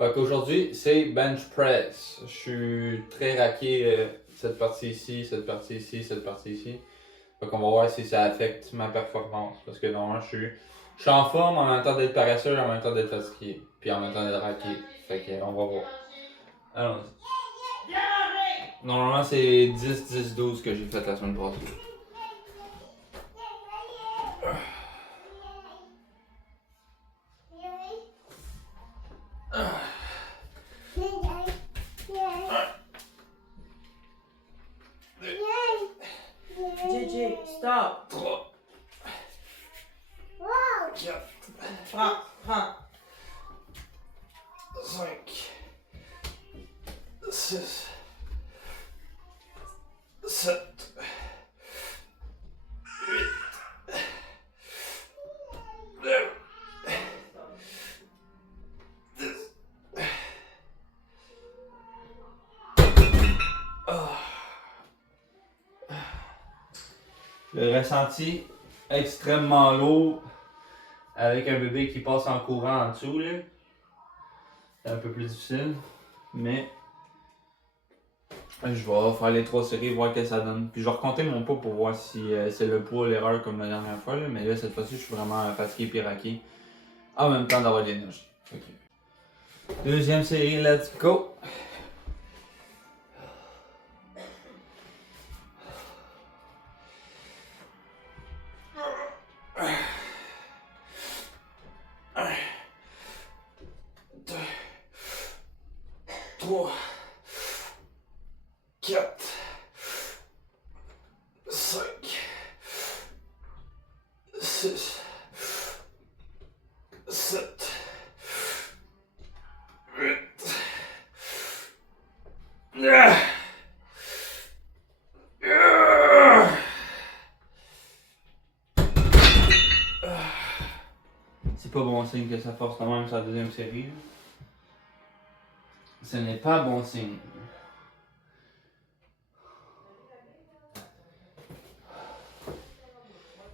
Fait qu'aujourd'hui, c'est bench press. Je suis très raqué cette partie ici, cette partie ici, cette partie ici. Fait qu'on va voir si ça affecte ma performance. Parce que normalement, je suis en forme en même temps d'être paresseux, en même temps d'être fatigué. Puis en même temps d'être raqué. Fait qu'on va voir. Allons-y. Normalement, c'est 10, 10, 12 que j'ai fait la semaine passée. JJ, stop. 3, 4, Prends. 5, 6, 7, 8, 9, 10. Le ressenti extrêmement lourd avec un bébé qui passe en courant en dessous, là. C'est un peu plus difficile, mais je vais faire les 3 séries, voir ce que ça donne. Puis je vais recompter mon poids pour voir si c'est le poids l'erreur comme la dernière fois, là. Mais là, cette fois-ci, je suis vraiment fatigué et raqué. En même temps d'avoir de l'énergie. Okay. Deuxième série, let's go! Trois, 4, 5, 6, 7, 8. C'est pas bon signe que ça force quand même sa deuxième série. Ce n'est pas bon signe.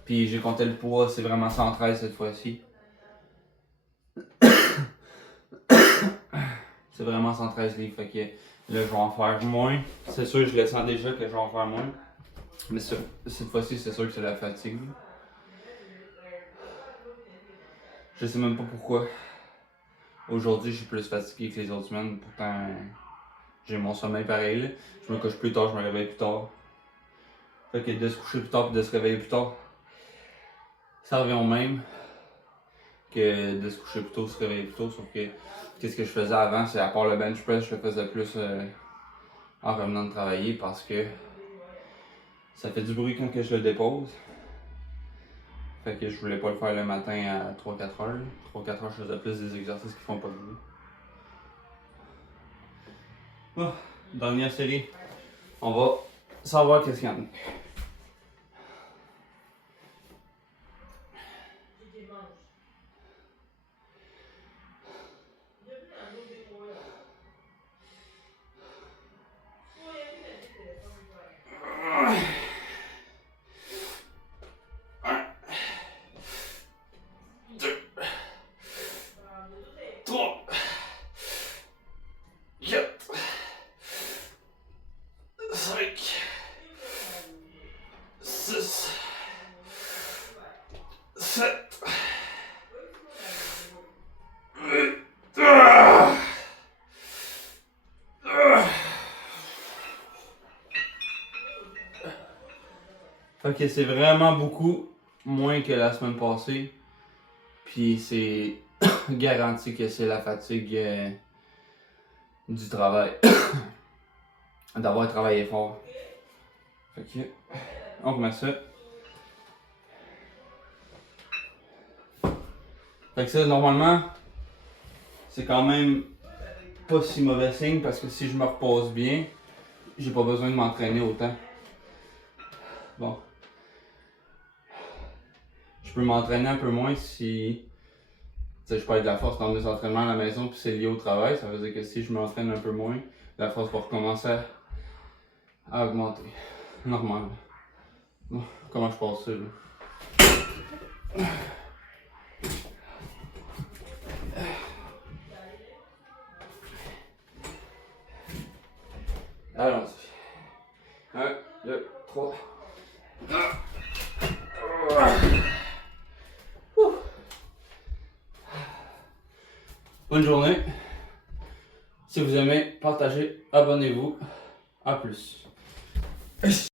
Puis j'ai compté le poids, c'est vraiment 113 cette fois-ci. C'est vraiment 113 livres, fait que là je vais en faire moins. C'est sûr, je le sens déjà que je vais en faire moins. Mais cette fois-ci, c'est sûr que c'est la fatigue. Je sais même pas pourquoi. Aujourd'hui, je suis plus fatigué que les autres semaines. Pourtant, j'ai mon sommeil pareil. Là. Je me couche plus tard, je me réveille plus tard. Fait que de se coucher plus tard et de se réveiller plus tard, ça revient au même que de se coucher plus tôt, se réveiller plus tôt. Sauf que qu'est-ce que je faisais avant, c'est à part le bench press, je le faisais plus en revenant de travailler parce que ça fait du bruit quand que je le dépose. Fait que je voulais pas le faire le matin à 3-4 heures. 3-4 heures, je faisais plus des exercices qui font pas de bruit. Oh, dernière série. On va savoir qu'est-ce qu'il y en a. Ok, c'est vraiment beaucoup moins que la semaine passée. Puis c'est garanti que c'est la fatigue du travail. D'avoir travaillé fort. Fait que on remet ça. Fait que ça, normalement, c'est quand même pas si mauvais signe parce que si je me repose bien, j'ai pas besoin de m'entraîner autant. Bon. Je peux m'entraîner un peu moins si je perds de la force dans mes entraînements à la maison puis c'est lié au travail. Ça veut dire que si je m'entraîne un peu moins, la force va recommencer à augmenter. Normal. Bon, comment je passe ça là? Allons-y. 1, 2, 3. Bonne journée. Si vous aimez, partagez, abonnez-vous. À plus.